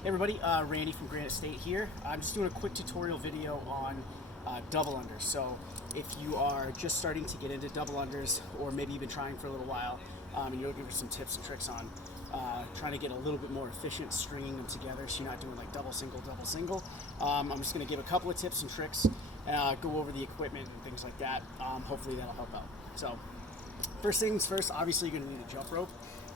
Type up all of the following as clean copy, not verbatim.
Hey everybody, Randy from Granite State here. I'm just doing a quick tutorial video on double unders. So if you are just starting to get into double unders, or maybe you've been trying for a little while, and you're looking for some tips and tricks on trying to get a little bit more efficient stringing them together so you're not doing like double single, I'm just going to give a couple of tips and tricks, go over the equipment and things like that. Hopefully that'll help out. So first things first, obviously you're going to need a jump rope.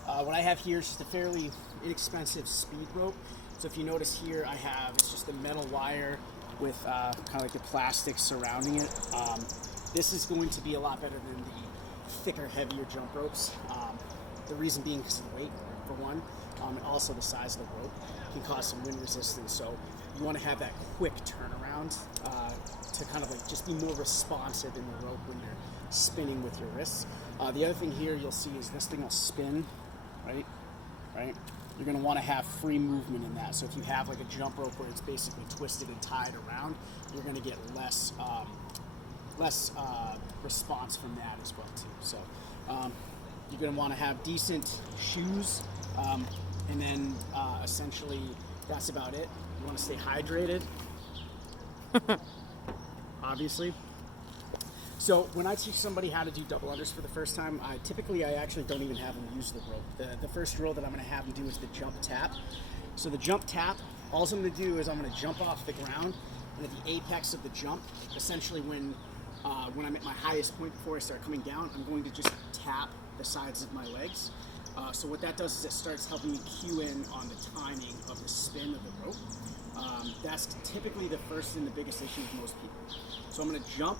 What I have here is just a fairly inexpensive speed rope. So if you notice here, it's just a metal wire with kind of like the plastic surrounding it. This is going to be a lot better than the thicker, heavier jump ropes. The reason being because of the weight, for one, and also the size of the rope can cause some wind resistance. So you want to have that quick turnaround to kind of like just be more responsive in the rope when you're spinning with your wrists. The other thing here you'll see is this thing will spin, right? You're going to want to have free movement in that. So if you have like a jump rope where it's basically twisted and tied around, you're going to get less response from that as well too. So you're going to want to have decent shoes, and then essentially that's about it. You want to stay hydrated, obviously. So when I teach somebody how to do double unders for the first time, I actually don't even have them use the rope. The first drill that I'm going to have them do is the jump tap. So the jump tap, all I'm going to do is I'm going to jump off the ground, and at the apex of the jump, essentially when I'm at my highest point before I start coming down, I'm going to just tap the sides of my legs. So what that does is it starts helping me cue in on the timing of the spin of the rope. That's typically the first and the biggest issue with most people. So I'm going to jump,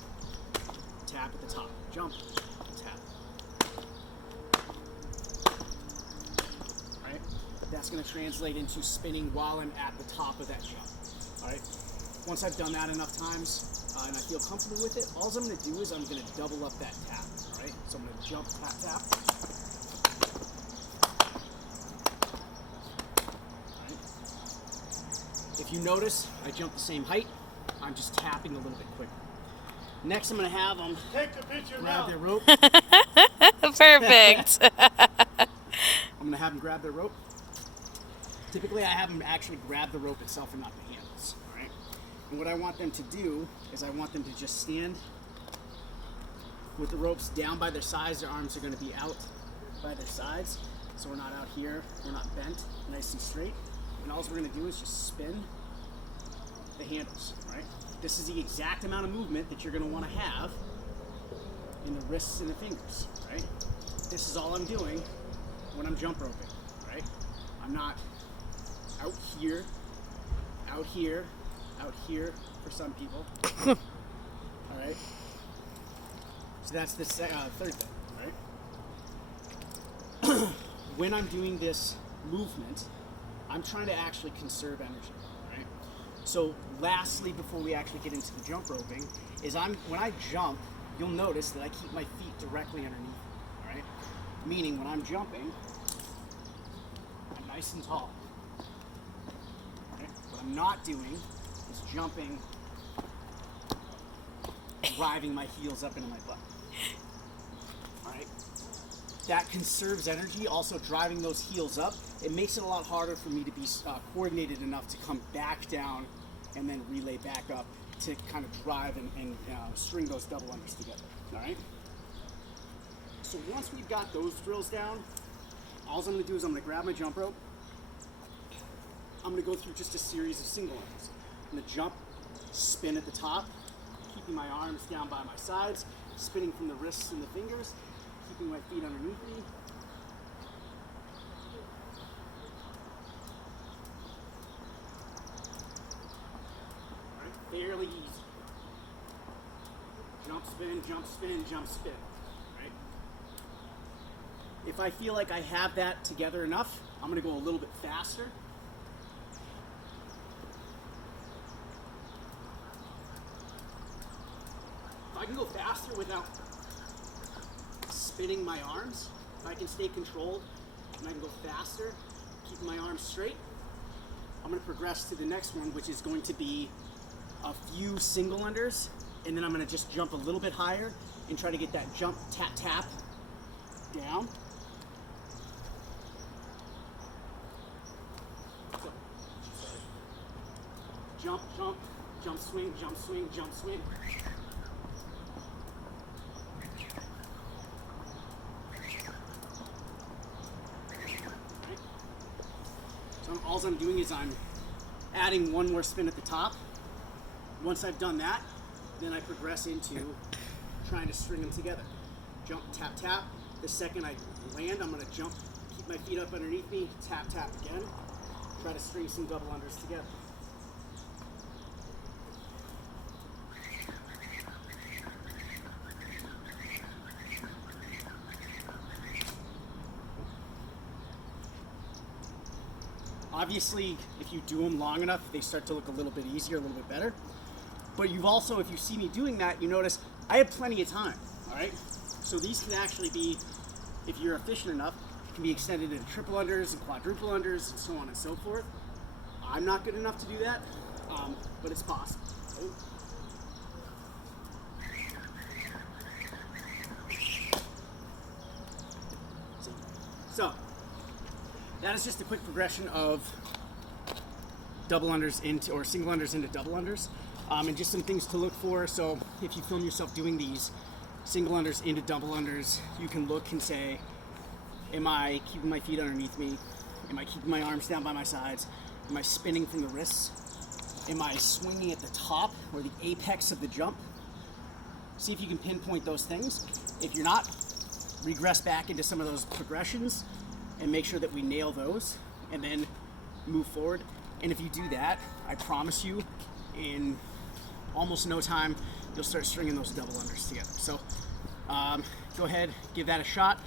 tap at the top, jump, tap. Right? That's going to translate into spinning while I'm at the top of that jump. All right? Once I've done that enough times and I feel comfortable with it, all I'm going to do is I'm going to double up that tap. All right? So I'm going to jump, tap, tap. All right? If you notice, I jump the same height. I'm just tapping a little bit quicker. Next, I'm going to have them grab their rope. Perfect. I'm going to have them grab their rope. Typically, I have them actually grab the rope itself and not the handles. All right? And what I want them to do is I want them to just stand with the ropes down by their sides. Their arms are going to be out by their sides. So we're not out here. We're not bent, nice and straight. And all we're going to do is just spin the handles. All right? This is the exact amount of movement that you're going to want to have in the wrists and the fingers, right? This is all I'm doing when I'm jump roping, right? I'm not out here, out here, out here for some people, all right? So that's the third thing, right? When I'm doing this movement, I'm trying to actually conserve energy. So lastly, before we actually get into the jump roping, is when I jump, you'll notice that I keep my feet directly underneath me, all right? Meaning when I'm jumping, I'm nice and tall. Okay? What I'm not doing is jumping, driving my heels up into my butt. All right? That conserves energy. Also, driving those heels up, it makes it a lot harder for me to be coordinated enough to come back down and then relay back up to kind of drive and string those double unders together. All right? So once we've got those drills down, all I'm going to do is I'm going to grab my jump rope. I'm going to go through just a series of single unders. I'm going to jump, spin at the top, keeping my arms down by my sides, spinning from the wrists and the fingers, keeping my feet underneath me. All right, fairly easy. Jump, spin, jump, spin, jump, spin. Right? If I feel like I have that together enough, I'm going to go a little bit faster. If I can go faster without spinning my arms, if I can stay controlled and I can go faster, keeping my arms straight, I'm going to progress to the next one, which is going to be a few single unders, and then I'm going to just jump a little bit higher and try to get that jump, tap, tap down. So jump, jump, jump, swing, jump, swing, jump, swing. So all I'm doing is I'm adding one more spin at the top. Once I've done that, then I progress into trying to string them together. Jump, tap, tap. The second I land, I'm gonna jump, keep my feet up underneath me, tap, tap again. Try to string some double unders together. Obviously, if you do them long enough, they start to look a little bit easier, a little bit better. But you've also, if you see me doing that, you notice I have plenty of time, all right? So these can actually be, if you're efficient enough, can be extended into triple unders and quadruple unders and so on and so forth. I'm not good enough to do that, but it's possible. So that is just a quick progression of double unders into, or single unders into double unders, and just some things to look for. So if you film yourself doing these single unders into double unders, you can look and say, am I keeping my feet underneath me? Am I keeping my arms down by my sides? Am I spinning from the wrists? Am I swinging at the top or the apex of the jump? See if you can pinpoint those things. If you're not, regress back into some of those progressions and make sure that we nail those and then move forward. And if you do that, I promise you, in almost no time, you'll start stringing those double unders together. So go ahead, give that a shot.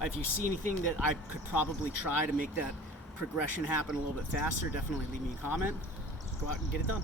If you see anything that I could probably try to make that progression happen a little bit faster, definitely leave me a comment. Go out and get it done.